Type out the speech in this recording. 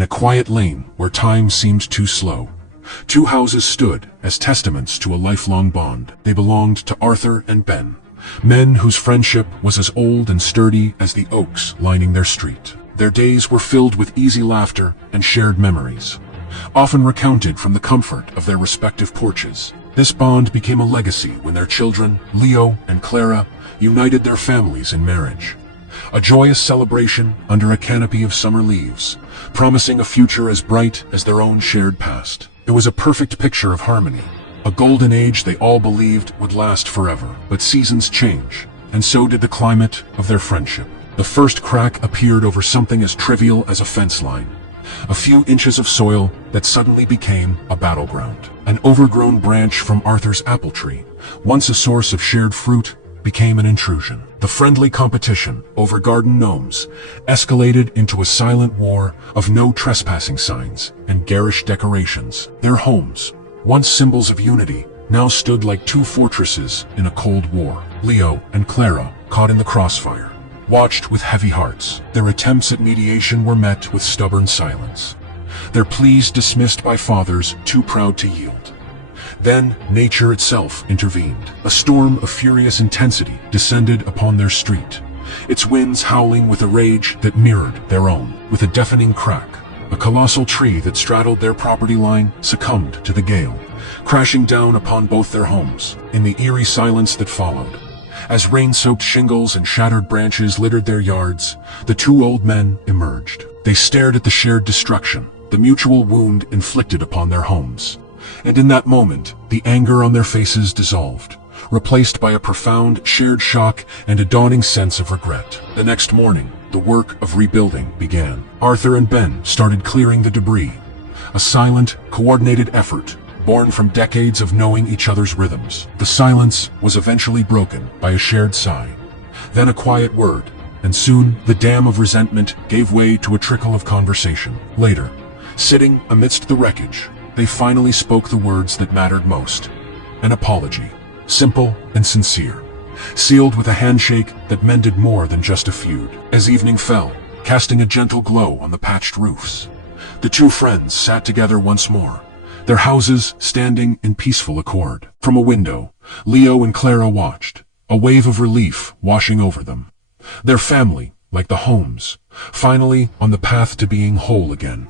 In a quiet lane where time seemed too slow, two houses stood as testaments to a lifelong bond. They belonged to Arthur and Ben, men whose friendship was as old and sturdy as the oaks lining their street. Their days were filled with easy laughter and shared memories, often recounted from the comfort of their respective porches. This bond became a legacy when their children, Leo and Clara, united their families in marriage. A joyous celebration under a canopy of summer leaves, promising a future as bright as their own shared past. It was a perfect picture of harmony, a golden age they all believed would last forever. But seasons change, and so did the climate of their friendship. The first crack appeared over something as trivial as a fence line, a few inches of soil that suddenly became a battleground. An overgrown branch from Arthur's apple tree, once a source of shared fruit, became an intrusion. The friendly competition over garden gnomes escalated into a silent war of no trespassing signs and garish decorations. Their homes, once symbols of unity, now stood like two fortresses in a cold war. Leo and Clara, caught in the crossfire, watched with heavy hearts. Their attempts at mediation were met with stubborn silence, their pleas dismissed by fathers too proud to yield. Then nature itself intervened. A storm of furious intensity descended upon their street, its winds howling with a rage that mirrored their own. With a deafening crack, a colossal tree that straddled their property line succumbed to the gale, crashing down upon both their homes. In the eerie silence that followed, as rain-soaked shingles and shattered branches littered their yards, the two old men emerged. They stared at the shared destruction, the mutual wound inflicted upon their homes. And in that moment, the anger on their faces dissolved, replaced by a profound shared shock and a dawning sense of regret. The next morning, the work of rebuilding began. Arthur and Ben started clearing the debris, a silent, coordinated effort born from decades of knowing each other's rhythms. The silence was eventually broken by a shared sigh, then a quiet word, and soon the dam of resentment gave way to a trickle of conversation. Later, sitting amidst the wreckage, they finally spoke the words that mattered most. An apology, simple and sincere, sealed with a handshake that mended more than just a feud. As evening fell, casting a gentle glow on the patched roofs, the two friends sat together once more, their houses standing in peaceful accord. From a window, Leo and Clara watched, a wave of relief washing over them. Their family, like the homes, finally on the path to being whole again.